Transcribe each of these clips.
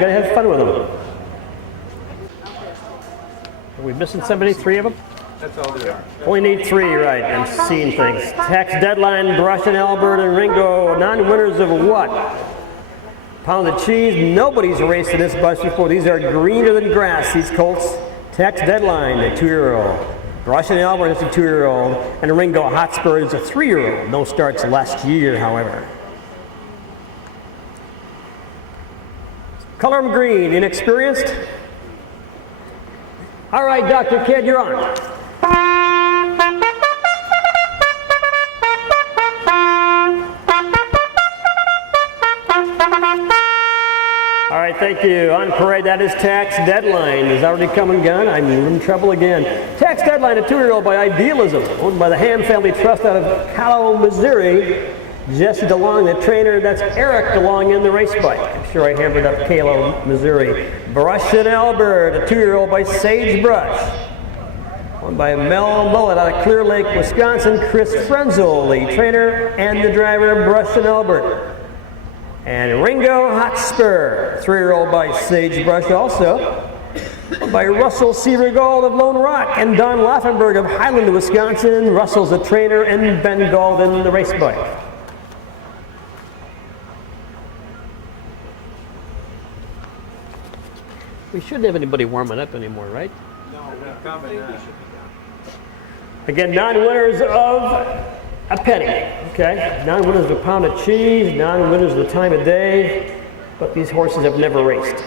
Got to have fun with them. Are we missing somebody? 3 of them? That's all they are. Only need 3, right? I'm seeing things. Tax Deadline, BRUSHIN, Albert, and Ringo. Non-winners of what? Pounded cheese. Nobody's raced in this bunch before. These are greener than grass, these colts. Tax Deadline, a 2-year-old. BRUSHIN Albert is a 2-year-old. And Ringo HOTSPUR is a 3-year-old. No starts last year, however. Color them green. Inexperienced? All right, Dr. Kidd, you're on. All right, thank you. On parade, that is Tax Deadline. Is already come and gone. I'm in trouble again. Tax Deadline, a 2-year-old by Idealism, owned by the Ham Family Trust out of Callow, Missouri. Jesse DeLong, the trainer. That's Eric DeLong in the race bike. I'm sure I hammered up Callow, Missouri. BRUSHIN Albert, a 2-year-old by Sagebrush. Owned by Mel Mullet out of Clear Lake, Wisconsin. CFrenzel, the trainer and the driver of BRUSHIN Albert. And Ringo HOTSPUR, 3-year-old by Sagebrush also. By Russell C. BGald of Lone Rock and Don Laufenberg of Highland, Wisconsin. Russell's the trainer and BGald in the race bike. We shouldn't have anybody warming up anymore, right? No, we're coming. Again, non-winners of a penny, okay? Non-winners of a pound of cheese, non-winners of the time of day, but these horses have never raced.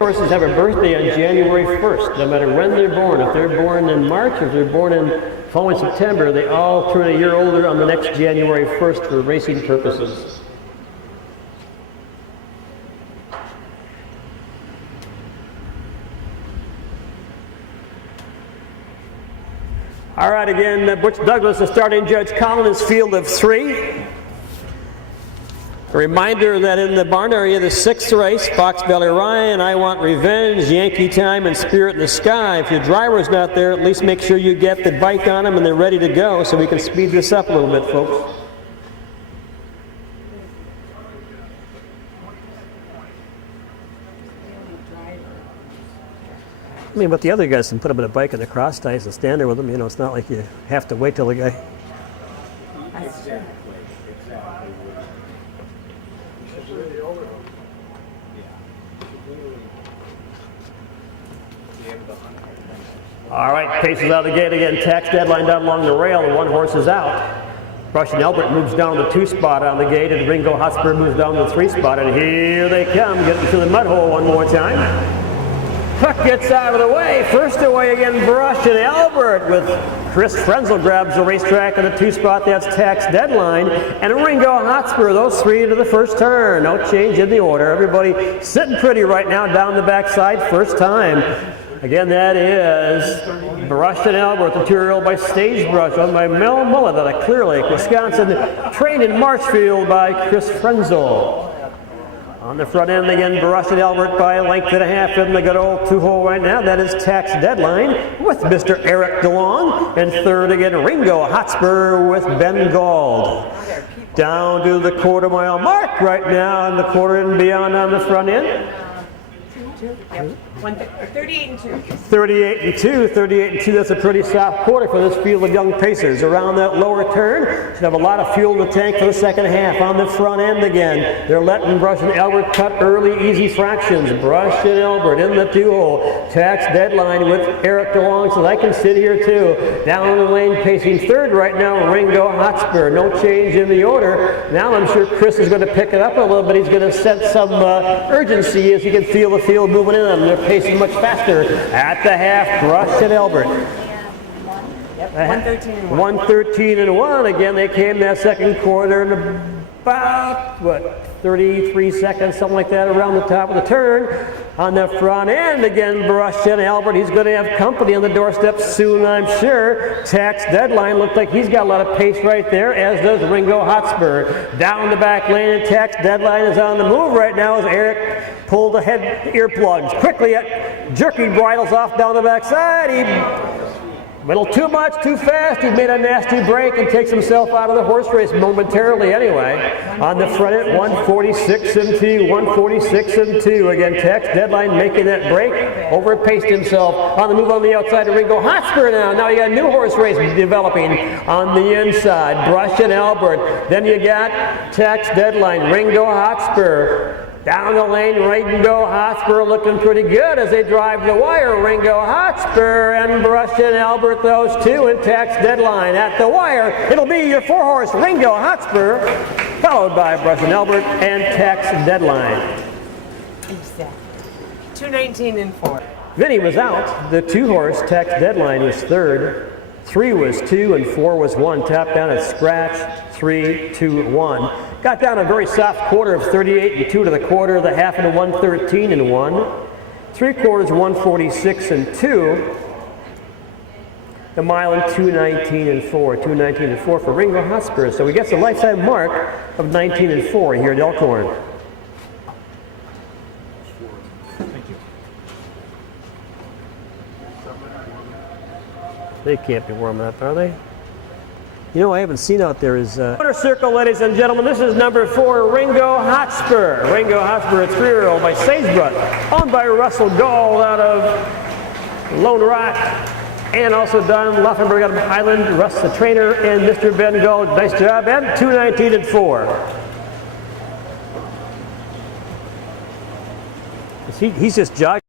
Horses have a birthday on January 1st, no matter when they're born. If they're born in March, or if they're born in following September, they all turn a year older on the next January 1st for racing purposes. All right, again, Butch Douglas, the starting judge, calling his field of 3. A reminder that in the barn area, the 6th race, Fox Valley Ryan, I Want Revenge, Yankee Time, and Spirit in the Sky. If your driver's not there, at least make sure you get the bike on them and they're ready to go so we can speed this up a little bit, folks. I mean, but the other guys can put them in a bike and the cross ties and stand there with them. You know, it's not like you have to wait till the guy. All right, paces out of the gate again. Tax Deadline down along the rail, and 1 horse is out. BRUSHIN Albert moves down to the 2 spot on the gate, and Ringo HOTSPUR moves down to the 3 spot, and here they come, getting to the mud hole one more time. Puck gets out of the way. First away again, BRUSHIN Albert with CFrenzel grabs the racetrack in the 2 spot. That's Tax Deadline. And Ringo HOTSPUR, those 3 to the first turn. No change in the order. Everybody sitting pretty right now down the backside, first time. Again, that is BRUSHIN Albert, the 2-year-old by Sagebrush, owned by Mel Mullet out of Clear Lake, Wisconsin. Trained in Marshfield by CFrenzel. On the front end again, BRUSHIN Albert by a length and a half in the good old 2-hole right now. That is Tax Deadline with Mr. Eric DeLong. And third again, Ringo HOTSPUR with BGald. Down to the quarter-mile mark right now, and the quarter and beyond on the front end. 38 and 2. 38 and 2, 38 and 2. That's a pretty soft quarter for this field of young pacers. Around that lower turn, should have a lot of fuel in the tank for the second half. On the front end again, they're letting BRUSHIN Albert cut early, easy fractions. BRUSHIN Albert in the 2-hole. Tax Deadline with Eric DeLong, so I can sit here too. Down the lane, pacing third right now, Ringo HOTSPUR. No change in the order. Now I'm sure Chris is going to pick it up a little bit. He's going to set some urgency as you can feel the field moving in. They're pacing much faster at the half. BRUSHIN Albert. 113 and 1. Again, they came that second quarter in about, 33 seconds, something like that, around the top of the turn. On the front end, again, BRUSHIN Albert. He's going to have company on the doorstep soon, I'm sure. Tax Deadline looked like he's got a lot of pace right there, as does Ringo HOTSPUR. Down the back lane, and Tax Deadline is on the move right now as Eric pulled the head earplugs. Quickly, jerky bridles off down the backside. A little too much, too fast. He made a nasty break and takes himself out of the horse race momentarily anyway. On the front at 146 and 2, 146 and 2. Again, Tex Deadline making that break. Overpaced himself. On the move on the outside of Ringo HOTSPUR now. Now you got a new horse race developing on the inside. BRUSHIN Albert. Then you got Tex Deadline, Ringo HOTSPUR. Down the lane, Ringo HOTSPUR looking pretty good as they drive the wire. Ringo HOTSPUR and BRUSHIN Albert, those two, and Tex Deadline at the wire. It'll be your 4-horse Ringo HOTSPUR, followed by BRUSHIN Albert and Tex Deadline. Exactly. 219 and 4. Vinnie was out. The 2-horse Tex Deadline was third. 3 was 2 and 4 was 1. Tapped down at scratch. 3, 2, 1. Got down a very soft quarter of 38 and 2 to the quarter, the half into 113 and 1. 3/4 146 and 2. The mile in 219 and 4. 219 and 4 for Ringo HOTSPUR. So he gets a lifetime mark of 19 and 4 here at Elkhorn. They can't be warming up, are they? You know, I haven't seen out there is Quarter circle, ladies and gentlemen. This is number 4, Ringo HOTSPUR. Ringo HOTSPUR, a 3-year-old by Sagebrook, owned by Russell Gold out of Lone Rock, and also Don Laufenberg out of Highland. Russ, the trainer, and Mr. Ben Gold. Nice job, Ben. 219 and 4. He's just jogging.